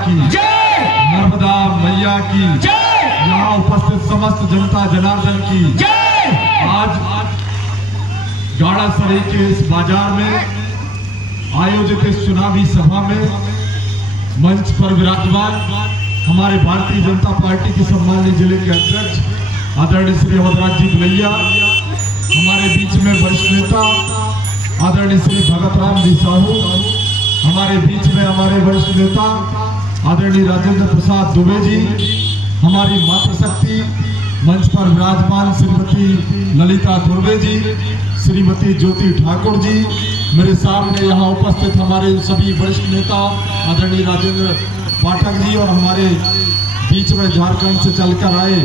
की जय, नर्मदा मैया की जय, यहाँ उपस्थित समस्त जनता जनार्दन की जय। आज गाड़ासराय के इस बाजार में आयोजित इस चुनावी सभा में मंच पर विराजमान हमारे भारतीय जनता पार्टी की सम्मानित जिले के अध्यक्ष आदरणीय श्री अवधराज जी दुलैया, हमारे बीच में वरिष्ठ नेता आदरणीय श्री भगत राम जी साहू, हमारे बीच में हमारे वरिष्ठ नेता आदरणीय राजेंद्र प्रसाद दुबे जी, हमारी मातृशक्ति मंच पर विराजमान श्रीमती ललिता दुर्वे जी, श्रीमती ज्योति ठाकुर जी, मेरे सामने यहाँ उपस्थित हमारे सभी वरिष्ठ नेता आदरणीय राजेंद्र पाठक जी और हमारे बीच में झारखंड से चलकर आए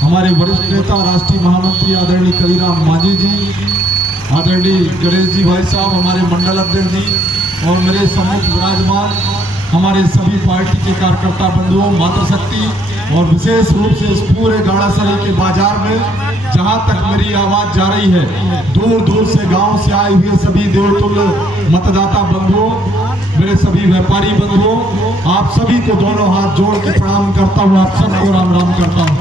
हमारे वरिष्ठ नेता राष्ट्रीय महामंत्री आदरणीय कलीराम मांझी जी, आदरणीय गणेश जी भाई साहब, हमारे मंडल अध्यक्ष जी और मेरे सम्मुख विराजमान हमारे सभी पार्टी के कार्यकर्ता बंधुओं, मातृशक्ति और विशेष रूप से इस पूरे गाड़ासराय के बाजार में जहां तक मेरी आवाज जा रही है, दूर दूर से गांव से आए हुए सभी देवतुल्य मतदाता बंधुओं, मेरे सभी व्यापारी बंधुओं, आप सभी को दोनों हाथ जोड़ के प्रणाम करता हूं, आप सबको राम राम करता हूं।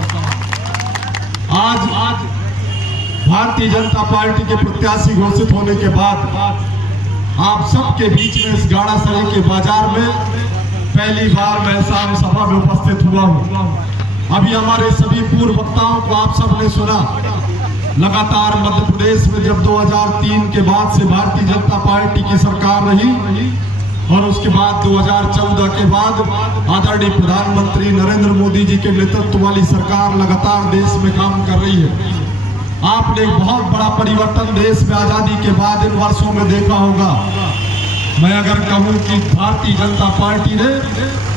आज भारतीय जनता पार्टी के प्रत्याशी घोषित होने के बाद आप सबके बीच में इस गाड़ासराय के बाजार में पहली बार मैं शाम सभा में उपस्थित हुआ हूं। अभी हमारे सभी पूर्व वक्ताओं को आप सबने सुना। लगातार मध्य प्रदेश में जब 2003 के बाद से भारतीय जनता पार्टी की सरकार रही और उसके बाद 2014 के बाद आदरणीय प्रधानमंत्री नरेंद्र मोदी जी के नेतृत्व वाली सरकार लगातार देश में काम कर रही है। आपने एक बहुत बड़ा परिवर्तन देश में आजादी के बाद इन वर्षों में देखा होगा। मैं अगर कहूं कि भारतीय जनता पार्टी ने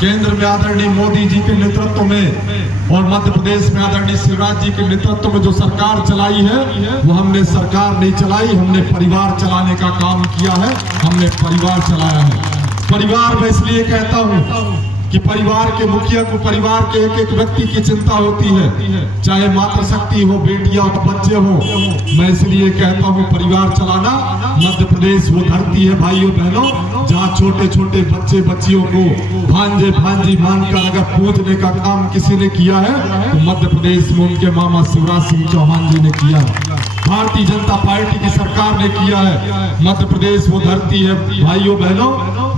केंद्र में आदरणीय मोदी जी के नेतृत्व में और मध्य प्रदेश में आदरणीय शिवराज जी के नेतृत्व में जो सरकार चलाई है, वो हमने सरकार नहीं चलाई, हमने परिवार चलाने का काम किया है, हमने परिवार चलाया है। परिवार मैं इसलिए कहता हूं कि परिवार के मुखिया को परिवार के एक एक व्यक्ति की चिंता होती है, चाहे मातृशक्ति हो, बेटियां हो, बच्चे हो। मैं इसलिए कहता हूं परिवार चलाना। मध्य प्रदेश वो धरती है भाइयों बहनों, जहां छोटे छोटे बच्चे बच्चियों को भांजे भांजी मानकर अगर पूजने का काम किसी ने किया है तो मध्य प्रदेश में उनके मामा शिवराज सिंह चौहान जी ने किया है, भारतीय जनता पार्टी की सरकार ने किया है। मध्य प्रदेश वो धरती है भाइयों बहनों,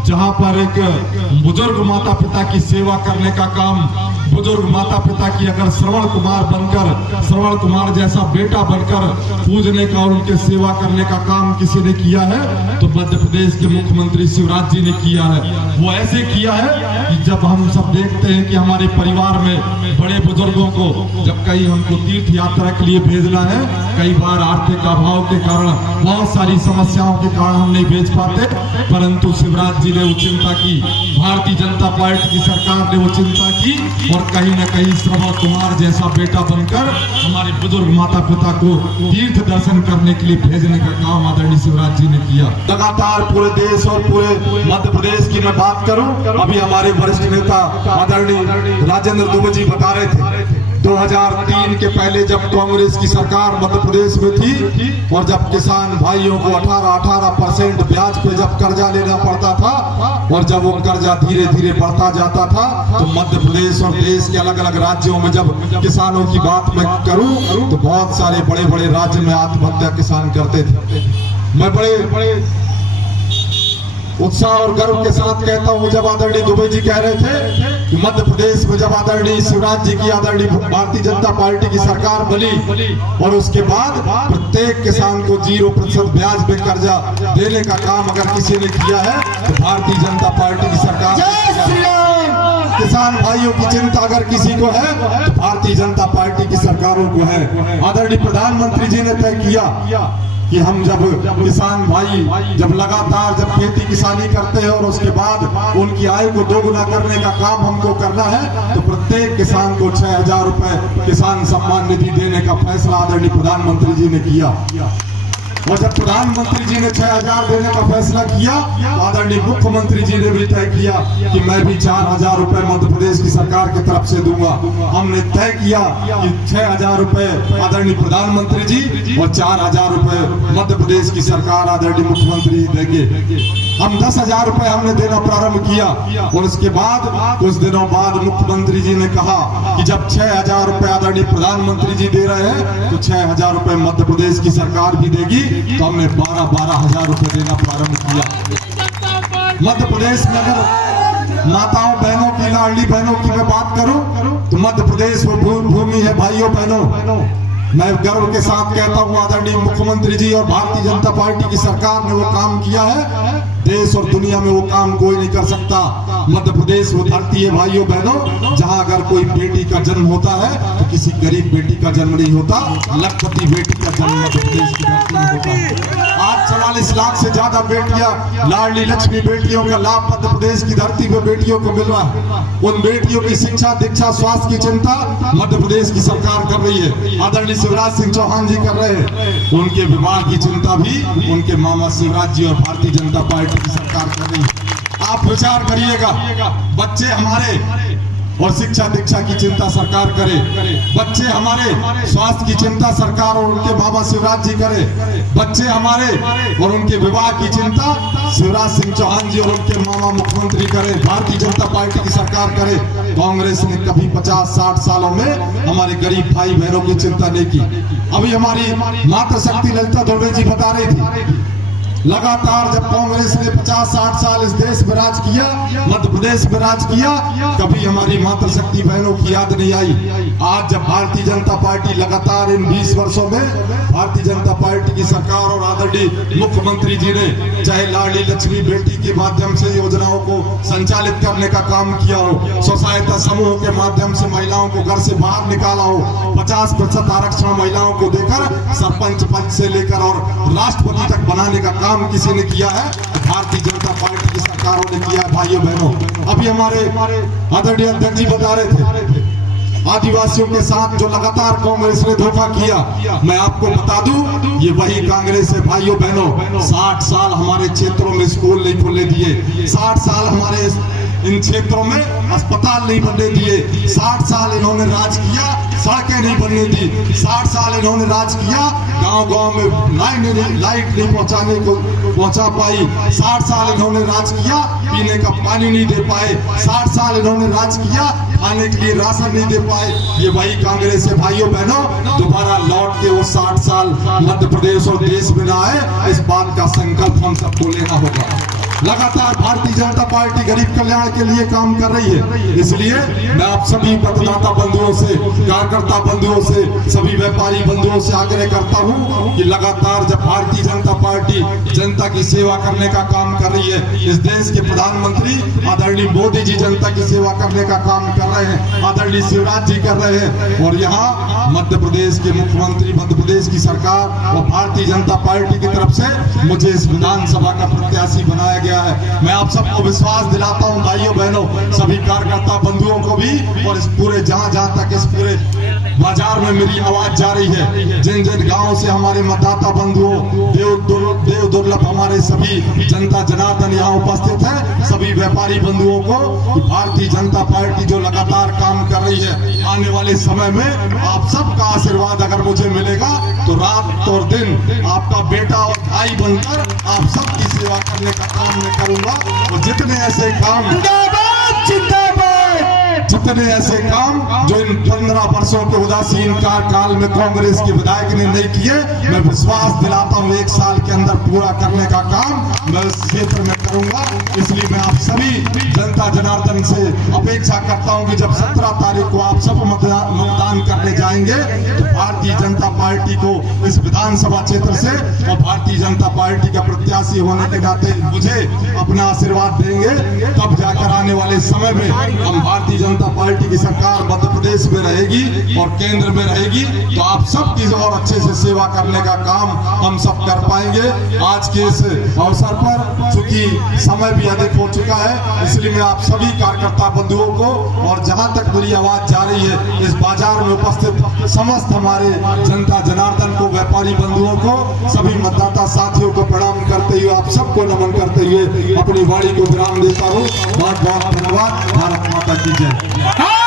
जहां पर एक बुजुर्ग माता पिता की सेवा करने का काम, बुजुर्ग माता पिता की अगर श्रवण कुमार बनकर, श्रवण कुमार जैसा बेटा बनकर पूजने का और उनके सेवा करने का काम किसी ने किया है तो मध्य प्रदेश के मुख्यमंत्री शिवराज जी ने किया है। वो ऐसे किया है कि जब हम सब देखते हैं कि हमारे परिवार में बड़े बुजुर्गों को जब कहीं हमको तीर्थ यात्रा के लिए भेजना है, कई बार आर्थिक अभाव के कारण, बहुत सारी समस्याओं के कारण हम नहीं भेज पाते, परंतु शिवराज जी ने वो चिंता की, भारतीय जनता पार्टी की सरकार ने वो चिंता की और कहीं न कहीं श्रवण कुमार जैसा बेटा बनकर हमारे बुजुर्ग माता पिता को तीर्थ दर्शन करने के लिए भेजने का काम आदरणीय शिवराज जी ने किया। लगातार पूरे देश और पूरे मध्य प्रदेश की मैं बात करूं, अभी हमारे वरिष्ठ नेता आदरणीय राजेंद्र दुबे जी बता रहे थे 2003 के पहले जब कांग्रेस की सरकार मध्य प्रदेश में थी और जब किसान भाइयों को 18% ब्याज पे जब कर्जा लेना पड़ता था और जब वो कर्जा धीरे धीरे बढ़ता जाता था तो मध्य प्रदेश और देश के अलग अलग राज्यों में जब किसानों की बात मैं करूं तो बहुत सारे बड़े बड़े राज्य में आत्महत्या किसान करते थे। मैं बड़े उत्साह और गर्व के साथ कहता हूं, जब आदरणीय दुबे जी कह रहे थे कि मध्य प्रदेश में जब आदरणीय शिवराज जी की आदरणीय भारतीय जनता पार्टी की सरकार बनी और उसके बाद प्रत्येक किसान को 0% ब्याज पे कर्जा देने का काम अगर किसी ने किया है तो भारतीय जनता पार्टी की सरकार। किसान भाइयों की चिंता अगर किसी को है तो भारतीय जनता पार्टी की सरकारों को है। आदरणीय प्रधानमंत्री जी ने तय किया कि हम जब किसान भाई जब लगातार जब खेती किसानी करते हैं और उसके बाद उनकी आय को दोगुना करने का काम हमको करना है तो प्रत्येक किसान को 6,000 रुपए किसान सम्मान निधि देने का फैसला आदरणीय प्रधानमंत्री जी ने किया। और जब प्रधानमंत्री जी ने 6,000 देने का फैसला किया तो आदरणीय मुख्यमंत्री जी ने भी तय किया कि मैं भी 4,000 रुपए मध्य प्रदेश की सरकार की तरफ से दूंगा। हमने तय किया कि 6,000 रुपए आदरणीय प्रधानमंत्री जी और 4,000 रुपए मध्य प्रदेश की सरकार आदरणीय मुख्यमंत्री देंगे। हम 10,000 रुपए हमने देना प्रारंभ किया और उसके बाद कुछ दिनों बाद मुख्यमंत्री जी ने कहा कि जब 6,000 रुपए आदरणीय प्रधानमंत्री जी दे रहे हैं तो 6,000 रुपए मध्य प्रदेश की सरकार भी देगी। तो हमने 12,000 रुपए देना प्रारंभ किया। मध्य प्रदेश में अगर माताओं बहनों की, लाडली बहनों की मैं बात करूं तो मध्य प्रदेश वो भूमि है भाइयों बहनों। मैं गर्व के साथ कहता हूं आदरणीय मुख्यमंत्री जी और भारतीय जनता पार्टी की सरकार ने वो काम किया है, देश और दुनिया में वो काम कोई नहीं कर सकता। मध्य प्रदेश वो धरती है भाइयों बहनों जहां अगर कोई बेटी का जन्म होता है तो किसी गरीब बेटी का जन्म नहीं होता, लखपति बेटी का जन्म मध्य प्रदेश की धरती में होता है। आज 44 लाख से ज्यादा बेटियां, लाडली लक्ष्मी बेटियों का लाभ मध्य प्रदेश की धरती पे बेटियों को मिल रहा है। उन बेटियों की शिक्षा, दीक्षा, स्वास्थ्य की चिंता मध्य प्रदेश की सरकार कर रही है, आदरणीय शिवराज सिंह चौहान जी कर रहे हैं। उनके विवाह की चिंता भी उनके मामा शिवराज जी और भारतीय जनता पार्टी की सरकार कर रही है। आप विचार करिएगा, बच्चे हमारे और शिक्षा दीक्षा की चिंता सरकार करे, बच्चे हमारे स्वास्थ्य की चिंता सरकार और उनके बाबा शिवराज जी करे, बच्चे हमारे और उनके विवाह की चिंता शिवराज सिंह चौहान जी और उनके मामा मुख्यमंत्री करे, भारतीय जनता पार्टी की सरकार करे। कांग्रेस ने कभी 50-60 सालों में हमारे गरीब भाई बहनों की चिंता नहीं की। अभी हमारी मातृशक्ति ललिता दुर्वे जी बता रही थी, लगातार जब कांग्रेस ने 50-60 साल इस देश में राज किया, मध्य प्रदेश में राज किया, कभी हमारी मातृशक्ति बहनों की याद नहीं आई। आज जब भारतीय जनता पार्टी लगातार इन 20 वर्षों में भारतीय जनता पार्टी की सरकार और आदरणीय मुख्यमंत्री जी ने चाहे लाडली लक्ष्मी बेटी के माध्यम से योजनाओं को संचालित करने का काम किया हो, स्वसहायता समूह के माध्यम से महिलाओं को घर से बाहर निकाला हो, 50% आरक्षण महिलाओं को देकर सरपंच पद से लेकर और राष्ट्रपति तक बनाने का काम किसी ने किया है, भारतीय जनता पार्टी की सरकारों ने किया है भाइयों बहनों। अभी हमारे आदरणीय अध्यक्ष जी बता रहे थे आदिवासियों के साथ जो लगातार कांग्रेस ने धोखा किया, मैं आपको बता दूं ये वही कांग्रेस है भाइयों बहनों। 60 साल हमारे क्षेत्रों में स्कूल नहीं खोलने दिए, 60 साल हमारे इन क्षेत्रों में अस्पताल नहीं बनने दिए, 60 साल इन्होंने राज किया, सड़कें नहीं बनने दी, 60 साल इन्होंने राज किया, गांव-गांव में लाइट नहीं पहुंचा पाई, 60 साल इन्होंने राज किया, पीने का पानी नहीं दे पाए, 60 साल इन्होंने राज किया, खाने के लिए राशन नहीं दे पाए। ये वही कांग्रेस है भाइयों बहनों, दोबारा लौट के वो 60 साल मध्य प्रदेश और देश में ना आए, इस बात का संकल्प हम सबको लेना होगा। लगातार भारतीय जनता पार्टी गरीब कल्याण के लिए काम कर रही है, इसलिए मैं आप सभी मतदाता बंधुओं से, कार्यकर्ता बंधुओं से, सभी व्यापारी बंधुओं से आग्रह करता हूं कि लगातार जब भारतीय जनता पार्टी जनता की सेवा करने का काम कर रही है, इस देश के प्रधानमंत्री आदरणीय मोदी जी जनता की सेवा करने का काम कर रहे हैं, आदरणीय शिवराज जी कर रहे हैं, और यहाँ मध्य प्रदेश के मुख्यमंत्री, मध्य प्रदेश की सरकार और भारतीय जनता पार्टी की तरफ से मुझे इस विधानसभा का प्रत्याशी बनाया गया है। मैं आप सबको विश्वास दिलाता हूं भाइयों बहनों, सभी कार्यकर्ता बंधुओं को भी, और इस पूरे जहां तक इस पूरे बाजार में मेरी आवाज जा रही है, जिन जिन गांवों से हमारे मतदाता बंधुओं, देव दुर्लभ हमारे सभी जनता जनार्दन यहाँ उपस्थित है, सभी व्यापारी बंधुओं को भारतीय जनता पार्टी जो लगातार काम कर रही है, आने वाले समय में आप सबका आशीर्वाद अगर मुझे मिलेगा तो रात और दिन आपका बेटा और भाई बनकर आप सबकी सेवा करने का काम मैं करूंगा। और जितने ऐसे काम जो इन 15 वर्षों के उदासीन काल में कांग्रेस के विधायक ने नहीं किए, मैं विश्वास दिलाता हूं 1 साल के अंदर पूरा करने का काम मैं इस क्षेत्र में करूंगा। इसलिए मैं आप सभी जनता जनार्दन से अपेक्षा करता हूं कि जब 17 तारीख को आप सब मतदान करने जाएंगे तो भारतीय जनता पार्टी को इस विधानसभा क्षेत्र से और भारतीय जनता पार्टी का प्रत्याशी होने के नाते मुझे अपना आशीर्वाद देंगे। तब जाकर आने वाले समय में हम भारतीय जनता पार्टी की सरकार मध्य प्रदेश में रहेगी और केंद्र में रहेगी, तो आप सबकी और अच्छे से सेवा करने का काम हम सब कर पाएंगे। आज के इस अवसर पर चूंकि समय भी अधिक हो चुका है, इसलिए मैं आप सभी कार्यकर्ता बंधुओं को और जहां तक मेरी आवाज जा रही है इस बाजार में उपस्थित समस्त हमारे जनता जनार्दन को, व्यापारी बंधुओं को, सभी मतदाता साथियों को प्रणाम करते हुए, आप सबको नमन करते हुए अपनी वाणी को विराम देता हूँ। बहुत बहुत धन्यवाद। भारत माता की जय।